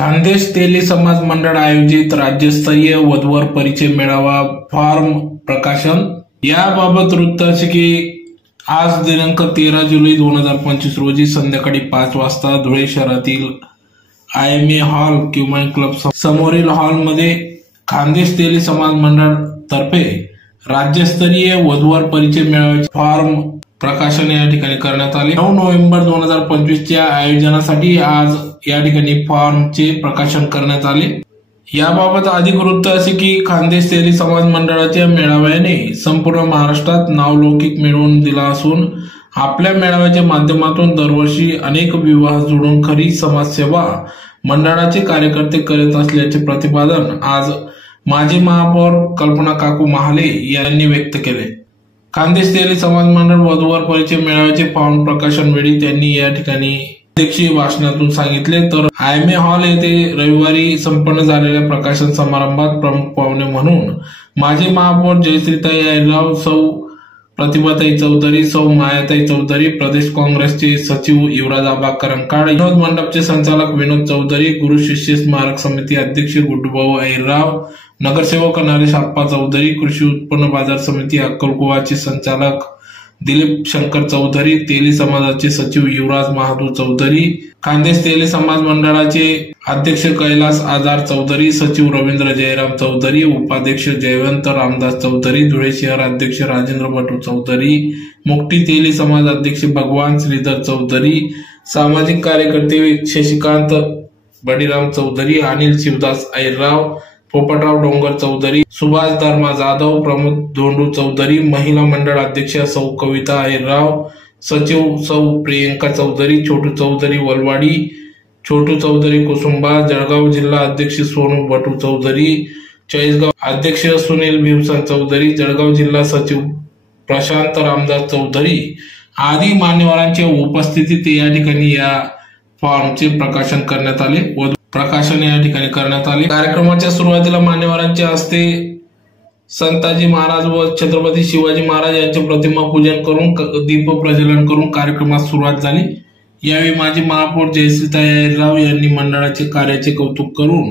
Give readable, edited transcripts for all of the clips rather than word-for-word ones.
खान्देश तेली समाज मंडळ आयोजित राज्यस्तरीय वधूवर परिचय मेळावा फॉर्म प्रकाशन। याबाबत वृत्त असे की आज दिनांक 13 जुलै 2025 रोजी संध्याकाळी 5 वाजता धुळे शहरातील IMA हॉल किंवा क्लब समोरील हॉलमध्ये खान्देश तेली समाज मंडळ तर्फे राज्यस्तरीय वधूवर परिचय मेळाव्याचे फॉर्म प्रकाशन या ठिकाणी करण्यात आले। 9 नोव्हेंबर 2025 च्या आयोजनासाठी आज या ठिकाणी फॉर्मचे प्रकाशन करण्यात आले। याबाबत अधिक वृत्त असे की खान्देश तेली समाज मंडळाच्या मेळाव्याने संपूर्ण महाराष्ट्रात नावलौकिक मिळवून दिला असून आपल्या मेळाव्याच्या माध्यमातून दरवर्षी अनेक विवाह जोडून खरी समाजसेवा मंडळाचे कार्यकर्ते करत असल्याचे प्रतिपादन आज माजी महापौर कल्पना काकू महाले यांनी व्यक्त केले। खान्देश तेली समाज मंडळ वधूवर परिचय मेळाव्याचे फॉर्म प्रकाशन वेळी त्यांनी या ठिकाणी अध्यक्षीय भाषणातून सांगितले। तर IMA हॉल येथे रविवारी संपन्न झालेल्या प्रकाशन समारंभात प्रमुख पाहुणे म्हणून माजी महापौर जयश्रीताई अहिरराव, सौ प्रतिभाताई चौधरी, सौ मायाताई चौधरी, प्रदेश काँग्रेसचे सचिव युवराज आबा करंकाळ, विनोद मंडपचे संचालक विनोद चौधरी, गुरु शिष्य स्मारक समिती अध्यक्ष गुड्डूभाऊ अहिरराव, नगरसेवक नरेश आप्पा चौधरी, कृषी उत्पन्न बाजार समिती अक्कलकुवाचे संचालक दिलीप शंकर चौधरी, तेली समाजाचे सचिव युवराज महादू चौधरी, खान्देश तेली समाज मंडळाचे अध्यक्ष कैलास आजार चौधरी, सचिव रवींद्र जयराम चौधरी, उपाध्यक्ष जयवंत रामदास चौधरी, धुळे शहर अध्यक्ष राजेंद्र भटू चौधरी, मुक्ती तेली समाज अध्यक्ष भगवान श्रीधर चौधरी, सामाजिक कार्यकर्ते शशिकांत बडीराम चौधरी, अनिल शिवदास अहिरराव, पोपटराव डोंगर चौधरी, सुभाष धर्मा जाधव, प्रमोद धोंडू चौधरी, महिला मंडळ अध्यक्ष सौ कविता अहिरराव, सचिव सौ प्रियंका चौधरी, छोटू चौधरी वलवाडी, छोटू चौधरी कुसुंबा, जळगाव जिल्हा अध्यक्ष सोनू भटू चौधरी, चाळीसगाव अध्यक्ष सुनील भिवसन चौधरी, जळगाव जिल्हा सचिव प्रशांत रामदास चौधरी आदी मान्यवरांच्या उपस्थितीत या ठिकाणी या फॉर्मचे प्रकाशन करण्यात आले व प्रकाशन या ठिकाणी करण्यात आले। कार्यक्रमाच्या सुरुवातीला मान्यवरांच्या हस्ते संताजी महाराज व छत्रपती शिवाजी महाराज यांचे प्रतिमा पूजन करून दीप प्रज्वलन करून कार्यक्रमास सुरुवात झाली। यावेळी माजी महापौर जयश्रीताई अहिरराव यांनी मंडळाचे कार्याचे कौतुक करून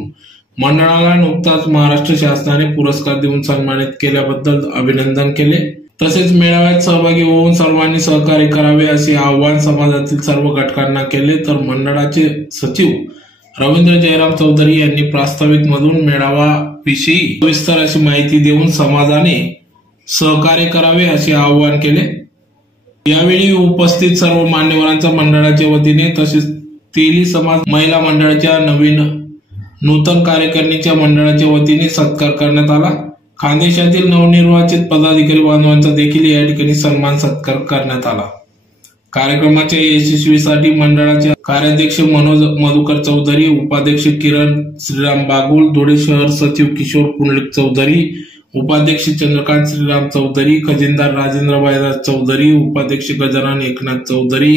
मंडळाला नुकताच महाराष्ट्र शासनाने पुरस्कार देऊन सन्मानित केल्याबद्दल अभिनंदन केले। तसेच मेळाव्यात सहभागी होऊन सर्वांनी सहकार्य करावे असे आवाहन समाजातील सर्व घटकांना केले। तर मंडळाचे सचिव रवींद्र जयराम चौधरी यांनी प्रास्ताविक मधून मेळावा विषयी सविस्तर अशी माहिती देऊन समाजाने सहकार्य करावे असे आवाहन केले। यावेळी उपस्थित सर्व मान्यवरांचा मंडळाच्या वतीने तसेच तेली समाज महिला मंडळाच्या नूतन कार्यकारिणीच्या मंडळाच्या वतीने सत्कार करण्यात आला। खानदेशातील नवनिर्वाचित पदाधिकारी बांधवांचा देखील या ठिकाणी सन्मान सत्कार करण्यात आला। कार्यक्रमाच्या यशस्वीसाठी मंडळाचे कार्याध्यक्ष मनोज मधुकर चौधरी, उपाध्यक्ष किरण श्रीराम बागुल, धुळे शहर सचिव किशोर पुंडलिक चौधरी, उपाध्यक्ष चंद्रकांत श्रीराम चौधरी, खजिनदार राजेंद्र भाईदास चौधरी, उपाध्यक्ष गजानन एकनाथ चौधरी,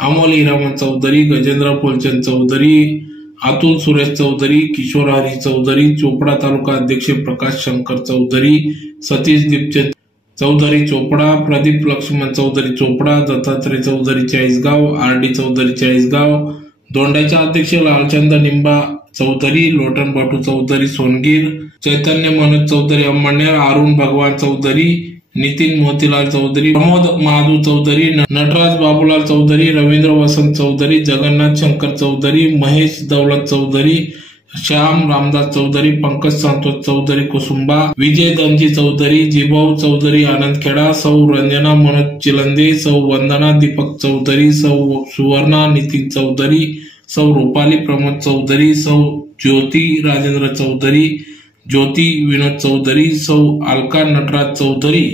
अमोल हिरामन चौधरी, गजेंद्र फुलचंद चौधरी, अतुल सुरेश चौधरी, किशोर हरी चौधरी, चोपडा तालुका अध्यक्ष प्रकाश शंकर चौधरी, सतीश दीपचंद चौधरी चोपडा, प्रदीप लक्ष्मण चौधरी चोपडा, दत्तात्रय चौधरी चाळीसगाव, RD चौधरी चाळीसगाव, दोंड्याचे अध्यक्ष लालचंद निंबा चौधरी, लोटन भटू चौधरी सोनगीर, चैतन्य मनोज चौधरी अंमळनेर, अरुण भगवान चौधरी, नितीन मोतीलाल चौधरी, प्रमोद महादू चौधरी, नटराज बाबूलाल चौधरी, रवींद्र वसंत चौधरी, जगन्नाथ शंकर चौधरी, महेश दौलत चौधरी, श्याम रामदास चौधरी, पंकज संतोष चौधरी कुसुंबा, विजय दंजी चौधरी, जिभाऊ चौधरी आनंदखेडा, सौ रंजना मनोज चिलंदे, सौ वंदना दीपक चौधरी, सौ सुवर्णा नितीन चौधरी, सौ रुपाली प्रमोद चौधरी, सौ ज्योती राजेंद्र चौधरी, ज्योती विनोद चौधरी, सौ अलका नटराज चौधरी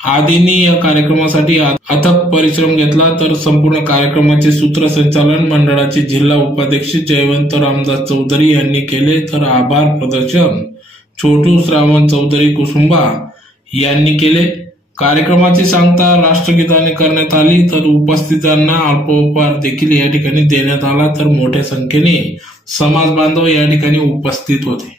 आदींनी या कार्यक्रमासाठी अथक परिश्रम घेतला। तर संपूर्ण कार्यक्रमाचे सूत्रसंचालन मंडळाचे जिल्हा उपाध्यक्ष जयवंत रामदास चौधरी यांनी केले। तर आभार प्रदर्शन छोटू श्रावण चौधरी कुसुंबा यांनी केले। कार्यक्रमाची सांगता राष्ट्रगीताने करण्यात आली। तर उपस्थितांना अल्पोपहार देखील या ठिकाणी देण्यात आला। तर मोठ्या संख्येने समाज बांधव या ठिकाणी उपस्थित होते।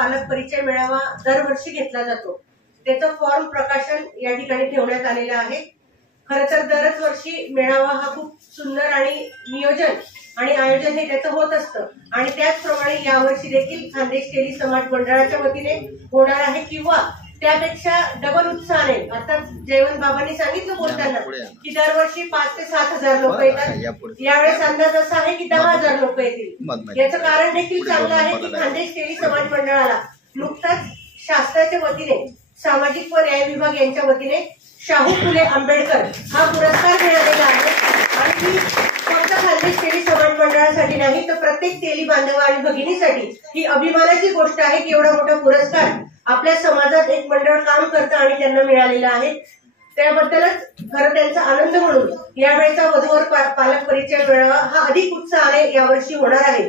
पालक परिचय मेळावा दरवर्षी घेतला जातो. त्याचं फॉर्म प्रकाशन या ठिकाणी ठेवण्यात आलेलं आहे. खरं तर दरच वर्षी मेळावा हा खूप सुंदर आणि नियोजन आणि आयोजन हे त्याचं होत असतं आणि त्याचप्रमाणे यावर्षी देखील खानदेश टेली समाज मंडळाच्या वतीने होणार आहे किंवा त्यापेक्षा डबल उत्साहाने. आता जयवंत बाबांनी सांगितलं बोलताना की दरवर्षी 5,000 ते 7,000 लोक येतात. यावेळेस अंदाज असा आहे की 10,000 लोक येतील. याचं कारण देखील चांगलं आहे की खानदेश टेली समाज मंडळाला नुकताच शासनाच्या वतीने सामाजिक व न्याय विभाग यांच्या वतीने शाहू फुले आंबेडकर हा पुरस्कार देण्यात आलेला आहे आणि फक्त खानदेश टेली समाज मंडळासाठी नाही तर प्रत्येक टेली बांधव आणि भगिनीसाठी ही अभिमानाची गोष्ट आहे की एवढा मोठा पुरस्कार आपल्या समाजात एक मंडळ काम करतं आणि त्यांना मिळालेला आहे. त्याबद्दलच खरं त्यांचा आनंद म्हणून यावेळेचा वधूवर पालक परिचय मेळावा हा अधिक उत्साहाने यावर्षी होणार आहे.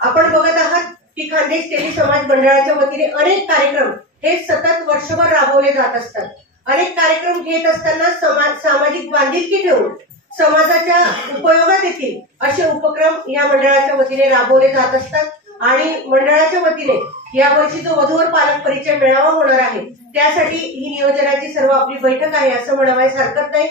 आपण बघत आहात की खानदेश टेली समाज मंडळाच्या वतीने अनेक कार्यक्रम हे सतत वर्षभर राबवले जात असतात. अनेक कार्यक्रम घेत असताना सामाजिक बांधिलकी ठेवून समाजाच्या उपयोगात येतील असे उपक्रम या मंडळाच्या वतीने राबवले जात असतात आणि मंडळाच्या वतीने यावर्षी जो वधूवर पालक परिचय मेळावा होणार आहे त्यासाठी ही नियोजनाची सर्व आपली बैठक आहे असं म्हणावयास हरकत नाही.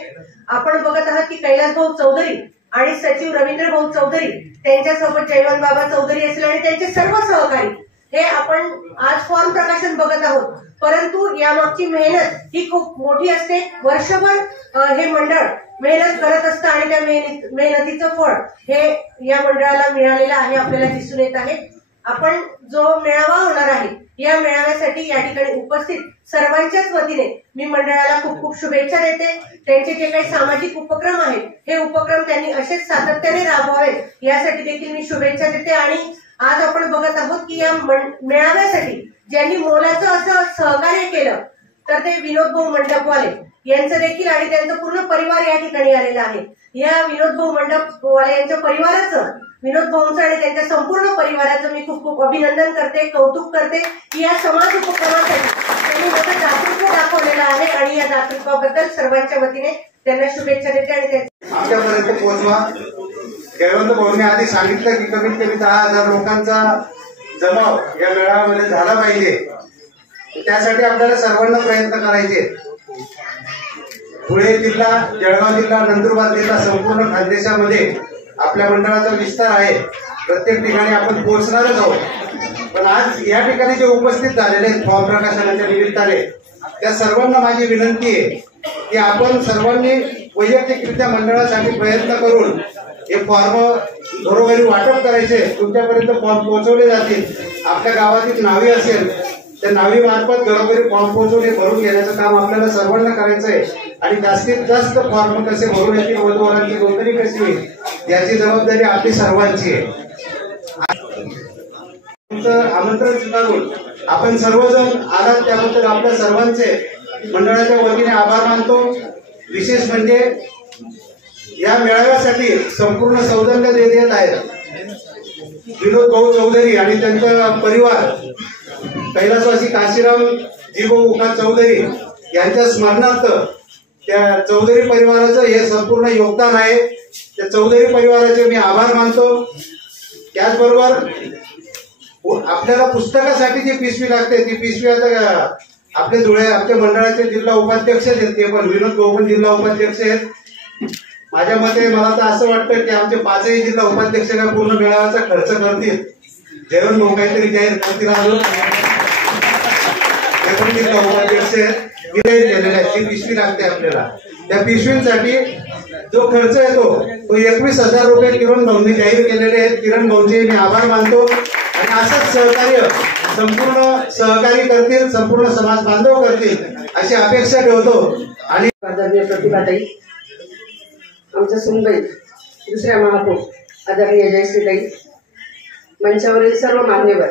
आपण बघत आहात की कैलास भाऊ चौधरी आणि सचिव रवींद्र भाऊ चौधरी त्यांच्यासोबत जयवंत बाबा चौधरी असले आणि त्यांचे सर्व सहकारी हे आपण आज फॉर्म प्रकाशन बघत आहोत. परंतु यामागची मेहनत ही खूप मोठी असते. वर्षभर हे मंडळ मेहनत करत असतं आणि त्या मेहनतीचं फळ हे या मंडळाला मिळालेलं आहे आपल्याला दिसून येत आहे. आपण जो मेळावा होणार आहे या मेळाव्यासाठी या ठिकाणी उपस्थित सर्वांच्याच वतीने मी मंडळाला खूप खूप शुभेच्छा देते. त्यांचे जे काही सामाजिक उपक्रम आहेत हे उपक्रम त्यांनी असेच सातत्याने राबवावेत यासाठी देखील मी शुभेच्छा देते. आणि आज आपण बघत आहोत की या मेळाव्यासाठी ज्यांनी मोलाचं असं सहकार्य केलं तर ते विनोद भाऊ मंडपवाले यांचं देखील आणि त्यांचं पूर्ण परिवार या ठिकाणी आलेला आहे. या विनोद भाऊ मंडपवाले यांच्या परिवाराचं, विनोद भाऊंचं आणि त्यांच्या संपूर्ण परिवाराचं मी खूप खूप अभिनंदन करते, कौतुक करते की या समाज उपक्रमासाठी त्यांनी मोठं दातृत्व दाखवलेलं आहे आणि या दातृत्वाबद्दल सर्वांच्या वतीने त्यांना शुभेच्छा देते. आणि आमच्यापर्यंत पोहोचवा. जयवंत भाऊंनी आधी सांगितलं की कमीत कमी 10,000 लोकांचा जमाव या मेळाव्यामध्ये झाला पाहिजे. त्यासाठी आपल्याला सर्वांना प्रयत्न करायचे. पुणे जिल्हा, जळगाव जिल्हा, नंदुरबार जिल्हा संपूर्ण खानदेशामध्ये आपल्या मंडळाचा विस्तार आहे. प्रत्येक ठिकाणी आपण पोहोचणारच आहोत. पण आज या ठिकाणी जे उपस्थित झालेले आहेत फॉर्म प्रकाशनाच्या निमित्ताने त्या सर्वांना माझी विनंती आहे की आपण सर्वांनी वैयक्तिकरित्या मंडळासाठी प्रयत्न करून हे फॉर्म घरोघरी वाटप करायचे. तुमच्यापर्यंत फॉर्म पोहोचवले जातील. आपल्या गावातील नावी असेल त्या नावी मार्फत घरोघरी फॉर्म पोहोचवणे, भरून घेण्याचं काम आपल्याला सर्वांना करायचं आहे. आणि जास्तीत जास्त फॉर्म कसे भरून येतील, वधूवरांची नोंदणी कशी होईल याची जबाबदारी आपली सर्वांची आहे. आमंत्रण स्वीकारून आपण सर्वजण आलात त्याबद्दल आपल्या सर्वांचे मंडळाच्या वतीने आभार मानतो. विशेष म्हणजे या मेळाव्यासाठी संपूर्ण सौजन्य देत आहेत विनोद भाऊ चौधरी आणि त्यांचा परिवार, कैलासवासी काशीराम जीभाऊ उखा चौधरी यांच्या स्मरणार्थ त्या चौधरी परिवाराचं हे संपूर्ण योगदान आहे. त्या चौधरी परिवाराचे मी आभार मानतो. त्याचबरोबर आपल्याला पुस्तकासाठी जी पिशवी लागते ती पिशवी आता आपले धुळे आमच्या मंडळाचे जिल्हा उपाध्यक्ष आहेत, ते पण विनोद भाऊ पण जिल्हा उपाध्यक्ष आहेत. माझ्या मते मला तर असं वाटतं की आमचे 5ही जिल्हा उपाध्यक्ष का पूर्ण मेळाव्याचा खर्च करतील. जयवंत भाऊ काहीतरी जाहीर करतील अजून जिल्हा उपाध्यक्ष ती पिशवी लागते आपल्याला. त्या पिशवींसाठी जो खर्च येतो तो 21,000 रुपये किरण भाऊंनी जाहीर केलेले आहेत. किरण भाऊंचे मी आभार मानतो आणि असंच सहकार्य संपूर्ण सहकारी करतील, संपूर्ण समाज बांधव करतील अशी अपेक्षा ठेवतो. आणि आदरणीय प्रतिभाताई, आमच्या सुनबाई, दुसऱ्या महापौर आदरणीय जयश्रीताई, मंचावरील सर्व मान्यवर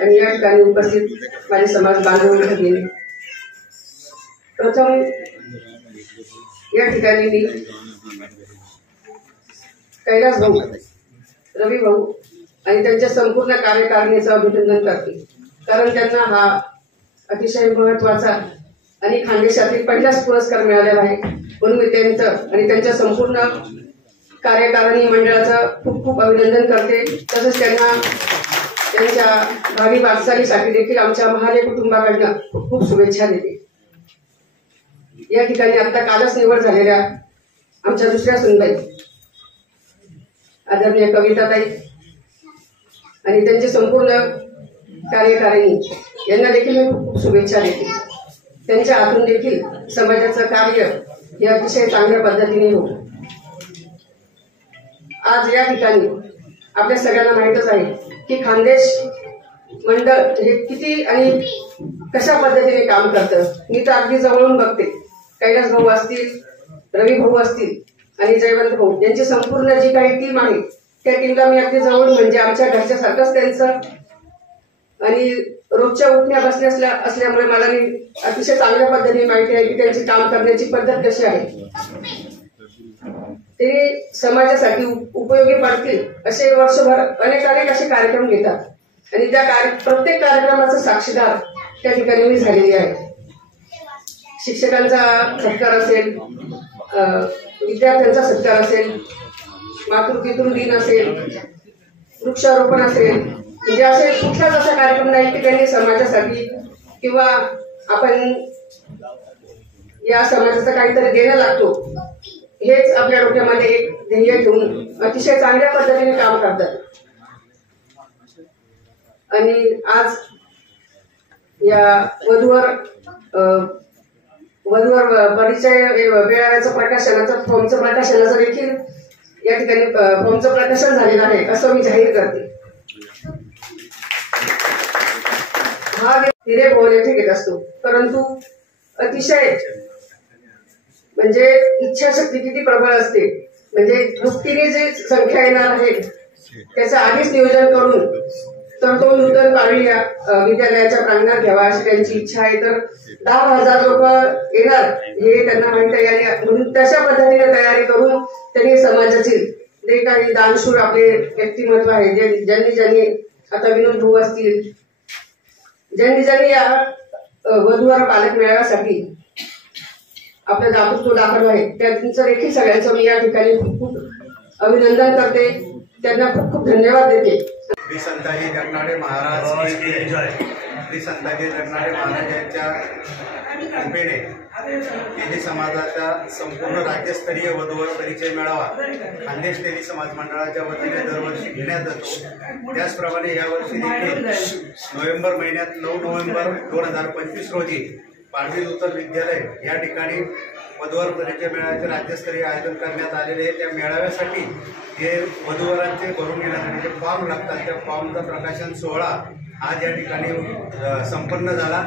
आणि या ठिकाणी उपस्थित माझे समाज बांधव भगिनी, प्रथम या ठिकाणी मी कैलास भाऊ, रवी भाऊ आणि त्यांच्या संपूर्ण कार्यकारिणीचं अभिनंदन करते. कारण त्यांना हा अतिशय महत्वाचा आणि खानदेशातील पहिलाच पुरस्कार मिळालेला आहे. म्हणून मी त्यांचं आणि त्यांच्या संपूर्ण कार्यकारिणी मंडळाचं खूप खूप अभिनंदन करते. तसंच त्यांना त्यांच्या भावी वाटचालीसाठी देखील आमच्या महाले कुटुंबाकडनं खूप खूप शुभेच्छा देते। या ठिकाणी आता कालच निवड झालेल्या आमच्या दुसऱ्या सुनबाई आदरणीय कविताताई आणि त्यांचे संपूर्ण कार्यकारिणी यांना देखील मी खूप शुभेच्छा देते। त्यांच्या हातून देखील समाजाचं कार्य हे अतिशय चांगल्या पद्धतीने होतं। आज या ठिकाणी आपल्या सगळ्यांना माहीतच आहे की खानदेश मंडळ हे किती आणि कशा पद्धतीने काम करतं। मी तर अगदी जवळून बघते, कैलास भाऊ असतील, रवी भाऊ असतील आणि जयवंत भाऊ यांची संपूर्ण जी काही टीम आहे त्या टीमला मी अगदी जवळून म्हणजे आमच्या घरच्या सारखंच त्यांचं आणि रोजच्या उठण्या बसण्या असल्यामुळे मला अतिशय चांगल्या पद्धतीने माहिती आहे की त्यांची काम करण्याची पद्धत कशी आहे। ते समाजासाठी उपयोगी पडतील असे वर्षभर अनेक असे कार्यक्रम घेतात आणि त्या प्रत्येक कार्यक्रमाचा साक्षीदार त्या ठिकाणी मी झालेली आहे। शिक्षकांचा सत्कार असेल, विद्यार्थ्यांचा सत्कार असेल, मातृत्व दिन असेल, वृक्षारोपण असेल, म्हणजे असे कुठलाच असा कार्यक्रम नाही की त्यांनी समाजासाठी किंवा आपण या समाजाचा काहीतरी देणं लागतो हेच आपल्या डोक्यामध्ये एक ध्येय ठेवून अतिशय चांगल्या पद्धतीने काम करतात। आणि आज या वधूवर परिचय मेळाव्याचं प्रकाशनाचं फॉर्मचं प्रकाशनाचं देखील या ठिकाणी फॉर्मचं प्रकाशन झालेलं आहे असं मी जाहीर करते। हा हिरे पोहण्याचे घेत असतो, परंतु अतिशय म्हणजे इच्छाशक्ती किती प्रबळ असते, म्हणजे दुपटीने जे संख्या येणार आहे त्याचं आधीच नियोजन करून तर तो नूतन पाळी विद्यालयाच्या प्रांगणात घ्यावा अशी त्यांची इच्छा आहे। तर 10,000 लोक येणार हे त्यांना माहित आहे आणि म्हणून तशा पद्धतीने तयारी करून त्यांनी समाजातील जे काही दानशूर आपले व्यक्तिमत्व आहे ज्यांनी आता विनोद भाऊ असतील, ज्यांनी या वधूवर पालक मेळाव्यासाठी आपलं दातृत्व दाखवलं आहे त्यांचं देखील सगळ्यांचं मी या ठिकाणी खूप खूप अभिनंदन करते, त्यांना खूप खूप धन्यवाद देते। श्री संताजी जगनाडे महाराज श्री संताजी जगनाडे महाराज यांच्या कृपेने तेली समाजाचा संपूर्ण राज्यस्तरीय वधूवर परिचय मेळावा खानदेश तेली समाज मंडळाच्या वतीने दरवर्षी घेण्यात येतो। त्याचप्रमाणे यावर्षी देखील नोव्हेंबर महिन्यात 9 नोव्हेंबर 2025 रोजी पाडवी नूतन विद्यालय या ठिकाणी वधूवर परिचय मेळाव्याचे राज्यस्तरीय आयोजन करण्यात आलेले आहे। त्या मेळाव्यासाठी जे वधूवरांचे भरून येण्यासाठी जे फॉर्म लागतात त्या फॉर्मचा प्रकाशन सोहळा आज या ठिकाणी संपन्न झाला।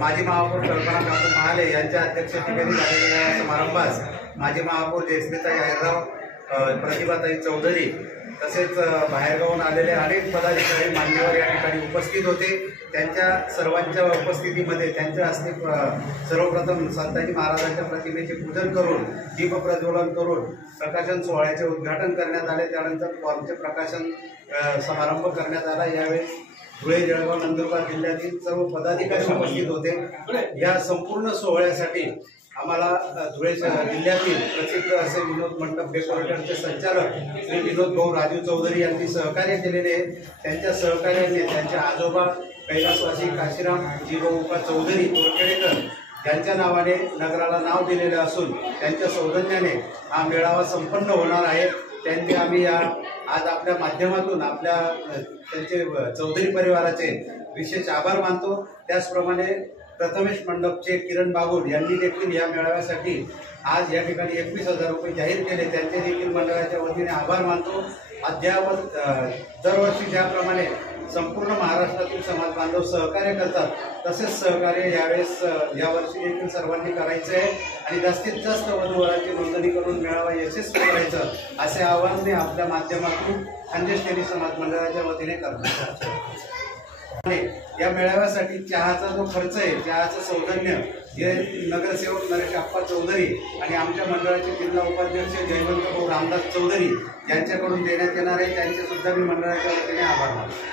माजी महापौर कल्पना काकू महाले यांच्या अध्यक्षतेखाली झालेल्या समारंभास माजी महापौर जयश्रीताई अहिरराव, प्रतिभाताई चौधरी तसेच बाहेरगावून आलेले अनेक पदाधिकारी मान्यवर या ठिकाणी उपस्थित होते। त्यांच्या सर्वांच्या उपस्थितीमध्ये त्यांच्या हस्ते सर्वप्रथम संताजी महाराजांच्या प्रतिमेचे पूजन करून दीप प्रज्वलन करून प्रकाशन सोहळ्याचे उद्घाटन करण्यात आले। त्यानंतर फॉर्मचे प्रकाशन समारंभ करण्यात आला। यावेळी धुळे, जळगाव, नंदुरबार जिल्ह्यातील सर्व पदाधिकारी उपस्थित होते। या संपूर्ण सोहळ्यासाठी आम्हाला धुळे जिल्ह्यातील प्रसिद्ध असे विनोद मंडप डेकोरेटरचे संचालक श्री विनोद भाऊ राजू चौधरी यांनी सहकार्य केलेले आहे। त्यांच्या सहकार्याने त्यांचे आजोबा कैलासवासी काशीराम जीवोबा चौधरी तोरखेडेकर यांच्या नावाने नगराला नाव दिलेले असून त्यांच्या सौजन्याने हा मेळावा संपन्न होणार आहे। त्यांचे आम्ही आज आपल्या माध्यमातून त्यांचे चौधरी परिवाराचे विशेष आभार मानतो। त्याचप्रमाणे प्रथमेश मंडपचे किरण बागुल यांनी देखील या मेळाव्यासाठी आज या ठिकाणी 21,000 रुपये जाहीर केले, त्यांचे देखील मंडळाच्या वतीने आभार मानतो। अद्यावत दरवर्षी ज्याप्रमाणे संपूर्ण महाराष्ट्रातील समाज बांधव सहकार्य करतात तसेच सहकार्य यावर्षी देखील सर्वांनी करायचे आहे आणि जास्तीत जास्त वधूवरांची नोंदणी करून मेळावा यशस्वी करायचं असे आवाहन मी आपल्या माध्यमातून खानदेश तेली समाज मंडळाच्या वतीने करतो। या मेळाव्यासाठी चहाचा जो खर्च आहे, चहाचं सौजन्य हे नगरसेवक नरेश आप्पा चौधरी आणि आमच्या मंडळाचे जिल्हा उपाध्यक्ष जयवंत भाऊ रामदास चौधरी यांच्याकडून देण्यात येणार आहे। त्यांचे सुद्धा मी मंडळाच्या वतीने आभार मानतो।